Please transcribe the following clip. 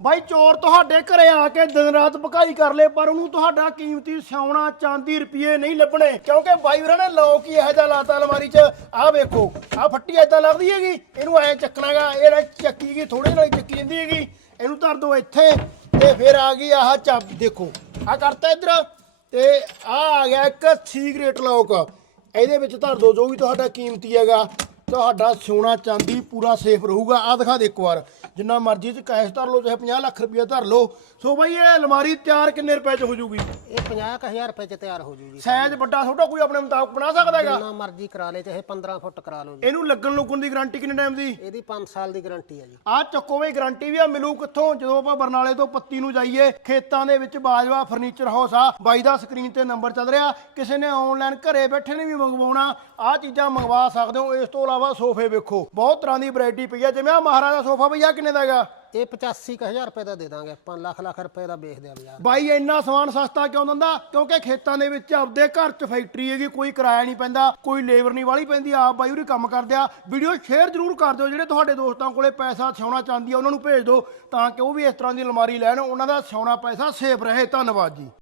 ਬਾਈ ਚੋਰ ਤੁਹਾਡੇ ਘਰੇ ਆ ਕੇ ਦਿਨ ਰਾਤ ਭਕਾਈ ਕਰ ਲੇ ਪਰ ਉਹਨੂੰ ਤੁਹਾਡਾ ਕੀਮਤੀ ਸੋਨਾ ਚਾਂਦੀ ਰੁਪਏ ਨਹੀਂ ਲੱਭਣੇ। ਕਿਉਂਕਿ ਬਾਈ ਵੀਰਾਂ ਨੇ ਲੋਕ ਹੀ ਇਹੋ ਜਿਹਾ ਲਾਤਾ ਅਲਮਾਰੀ 'ਚ? ਆਹ ਵੇਖੋ, ਆਹ ਫੱਟੀ ਏਦਾਂ ਲੱਗਦੀ ਹੈਗੀ? ਇਹਨੂੰ ਐ ਚੱਕਣਾਗਾ, ਇਹ ਲੈ ਚੱਕੀ ਗਈ ਥੋੜੇ ਨਾਲ ਹੀ ਚੱਕੀ ਜਾਂਦੀ ਹੈਗੀ। ਇਹਨੂੰ ਧਰ ਦੋ ਇੱਥੇ, ਤੇ ਫਿਰ ਆ ਗਈ ਆਹ ਚਾਬੀ। ਦੇਖੋ, ਆਹ ਕਰਤਾ ਇੱਧਰ, ਤੇ ਆਹ ਆ ਗਿਆ ਇੱਕ ਸੀਕ੍ਰੇਟ ਲੌਕ ਇਹਦੇ ਵਿੱਚ ਧਰ ਦੋ, ਜੋ ਵੀ ਤੁਹਾਡਾ ਕੀਮਤੀ ਹੈਗਾ। ਤੁਹਾਡਾ ਸੋਨਾ ਚਾਂਦੀ ਪੂਰਾ ਸੇਫ ਰਹੂਗਾ। ਆ ਦਿਖਾ ਦੇ ਇੱਕ ਵਾਰ। ਜਿੰਨਾ ਮਰਜ਼ੀ ਚ ਕੈਸ਼ ਧਰ ਲਓ ਚਾਹੇ 50 ਲੱਖ ਰੁਪਏ ਧਰ ਲਓ। ਸੋ ਬਈ ਇਹ ਅਲਮਾਰੀ ਤਿਆਰ ਕਿੰਨੇ ਰੁਪਏ ਚ ਹੋ ਜੂਗੀ? ਇਹ 50000 ਰੁਪਏ ਚ ਤਿਆਰ ਹੋ ਜੂ ਜੀ ਸਾਈਜ਼ ਵੱਡਾ ਛੋਟਾ ਕੋਈ ਆਪਣੇ ਮੁਤਾਬਕ ਬਣਾ ਸਕਦਾ ਹੈਗਾ? ਜਿੰਨਾ ਮਰਜ਼ੀ ਕਰਾ ਲੇ ਚਾਹੇ 15 ਫੁੱਟ ਕਰਾ ਲਓ ਜੀ। ਇਹਨੂੰ ਲੱਗਣ ਲੁੱਗਣ ਦੀ ਗਾਰੰਟੀ ਕਿੰਨੇ ਟਾਈਮ ਦੀ? ਇਹਦੀ 5 ਸਾਲ ਦੀ ਗਾਰੰਟੀ ਹੈ ਜੀ। ਆ ਚੱਕੋ ਬਈ ਗਾਰੰਟੀ ਵੀ ਆ ਮਿਲੂ ਕਿੱਥੋਂ? ਜਦੋਂ ਆਪਾਂ ਬਰਨਾਲੇ ਤੋਂ ਪੱਤੀ ਨੂੰ ਜਾਈਏ ਖੇਤਾਂ ਦੇ ਵਿੱਚ ਬਾਜਵਾ ਫਰਨੀਚਰ ਹਾਊਸ ਆ ਬਾਈ ਦਾ ਸਕਰੀਨ ਤੇ ਨੰਬਰ ਚੱਲ ਰਿਹਾ। ਕਿਸੇ ਨੇ ਆਨਲਾਈਨ ਘਰੇ ਬੈਠੇ ਨੇ ਵੀ ਮੰਗਵਾਉਣਾ। ਆ ਚੀਜ਼ਾਂ ਮੰਗਵਾ ਸਕਦੇ ਹੋ ਇਸ ਤੋਂ ਇਲਾਵਾ ਸੋਫੇ ਵੇਖੋ। ਬਹੁਤ ਤਰ੍ਹਾਂ ਦੀ ਵੈਰਾਈਟੀ ਪਈ ਆ। ਜਿਵੇਂ ਆ ਮਹਾਰਾਜਾ ਸੋਫਾ ਬਈ ਆ ਕਿੰਨੇ ਦਾ ਹੈਗਾ? ਇਹ 85000 ਰੁਪਏ ਦਾ ਦੇ ਦਾਂਗੇ ਆਪਾਂ। ਲੱਖ ਲੱਖ ਰੁਪਏ ਦਾ ਵੇਚਦੇ ਆ ਬਾਜ਼ਾਰ। ਬਾਈ ਇੰਨਾ ਸਮਾਨ ਸਸਤਾ ਕਿਉਂ ਦਿੰਦਾ? ਕਿਉਂਕਿ ਖੇਤਾਂ ਦੇ ਵਿੱਚ ਆਪਦੇ ਘਰ 'ਚ ਫੈਕਟਰੀ ਹੈਗੀ ਕੋਈ ਕਿਰਾਇਆ ਨਹੀਂ ਪੈਂਦਾ ਕੋਈ ਲੇਬਰ ਨਹੀਂ ਵਾਲੀ ਪੈਂਦੀ ਆਪ ਬਾਈ ਉਹਦੀ ਕੰਮ ਕਰਦੇ ਆ। ਵੀਡੀਓ ਸ਼ੇਅਰ ਜ਼ਰੂਰ ਕਰ ਦਿਓ ਜਿਹੜੇ ਤੁਹਾਡੇ ਦੋਸਤਾਂ ਕੋਲੇ ਪੈਸਾ ਸੋਨਾ ਚਾਂਦੀ ਆ ਉਹਨਾਂ ਨੂੰ ਭੇਜ ਦਿਓ ਤਾਂ ਕਿ ਉਹ ਵੀ ਇਸ ਤਰ੍ਹਾਂ ਦੀ ਅਲਮਾਰੀ ਲੈਣ। ਉਹਨਾਂ ਦਾ ਸੋਨਾ ਪੈਸਾ ਸੇਫ ਰਹੇ। ਧੰਨਵਾਦ ਜੀ।